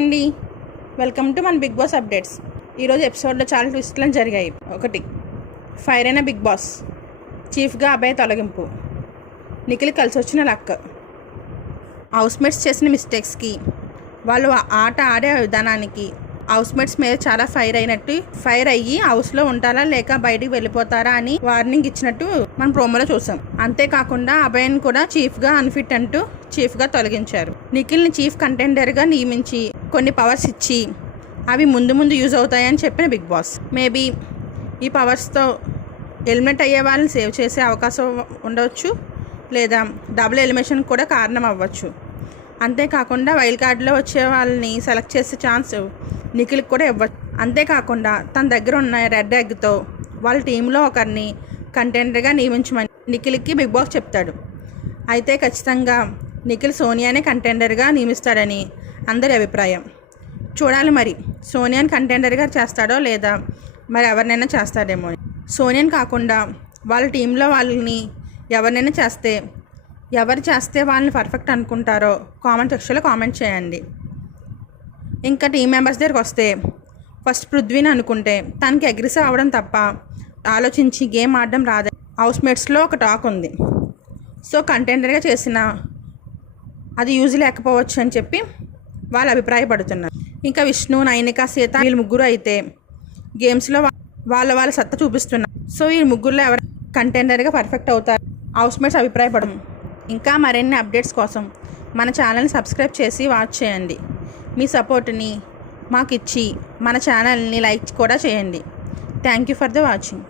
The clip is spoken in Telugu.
అండి, వెల్కమ్ టు మన బిగ్ బాస్ అప్డేట్స్. ఈరోజు ఎపిసోడ్లో చాలా ట్విస్టులు జరిగాయి. 1, ఫైర్ అయిన బిగ్ బాస్, చీఫ్గా అభయ్ తొలగింపు, నిఖిల్ కలిసి వచ్చిన లక్, హౌస్మేట్స్ చేసిన మిస్టేక్స్కి, వాళ్ళు ఆట ఆడే విధానానికి హౌస్మేట్స్ మీద చాలా ఫైర్ అయ్యి హౌస్లో ఉంటారా లేక బయటికి వెళ్ళిపోతారా అని వార్నింగ్ ఇచ్చినట్టు మనం ప్రోమోలో చూసాం. అంతేకాకుండా అభయ్ని కూడా చీఫ్గా అన్ఫిట్ అంటూ చీఫ్గా తొలగించారు. నిఖిల్ని చీఫ్ కంటెండర్గా నియమించి కొన్ని పవర్స్ ఇచ్చి అవి ముందు యూజ్ అవుతాయని చెప్పిన బిగ్ బాస్. మేబీ ఈ పవర్స్తో ఎలిమినేట్ అయ్యే వాళ్ళని సేవ్ చేసే అవకాశం ఉండవచ్చు, లేదా డబుల్ ఎలిమినేషన్ కూడా కారణం అవ్వచ్చు. అంతేకాకుండా వైల్డ్ కార్డులో వచ్చే వాళ్ళని సెలెక్ట్ చేసే ఛాన్స్ నిఖిల్కి కూడా ఇవ్వచ్చు. అంతేకాకుండా తన దగ్గర ఉన్న రెడ్ ఎగ్తో వాళ్ళ టీంలో ఒకరిని కంటెండర్గా నియమించమని నిఖిల్కి బిగ్ బాస్ చెప్తాడు. అయితే ఖచ్చితంగా నిఖిల్ సోనియానే కంటెండర్గా నియమిస్తాడని అందరి అభిప్రాయం. చూడాలి మరి సోనియాని కంటెండర్గా చేస్తాడో లేదా మరి ఎవరినైనా చేస్తాడేమో. సోనియాని కాకుండా వాళ్ళ టీంలో వాళ్ళని ఎవరినైనా ఎవరు చేస్తే వాళ్ళని పర్ఫెక్ట్ అనుకుంటారో కామెంట్ సెక్షన్లో కామెంట్ చేయండి. ఇంకా టీం మెంబర్స్ దగ్గరికి వస్తే ఫస్ట్ పృథ్వీని అనుకుంటే తనకి అగ్రెసివ్ అవ్వడం తప్ప ఆలోచించి గేమ్ ఆడడం రాదని హౌస్మేట్స్లో ఒక టాక్ ఉంది. సో కంటెండర్గా చేసిన అది యూజ్ లేకపోవచ్చు అని చెప్పి వాళ్ళు అభిప్రాయపడుతున్నారు. ఇంకా విష్ణు, నైనిక, సీత వీళ్ళు ముగ్గురు అయితే గేమ్స్లో వాళ్ళ సత్తా చూపిస్తున్నారు. సో ఈ ముగ్గురులో ఎవరు కంటెండర్గా పర్ఫెక్ట్ అవుతారు హౌస్మేట్స్ అభిప్రాయపడము. ఇంకా మరిన్ని అప్డేట్స్ కోసం మన ఛానల్ని సబ్స్క్రైబ్ చేసి వాచ్ చేయండి. మీ సపోర్ట్ని మాకు ఇచ్చి మన ఛానల్ని లైక్ కూడా చేయండి. Thank you for the watching.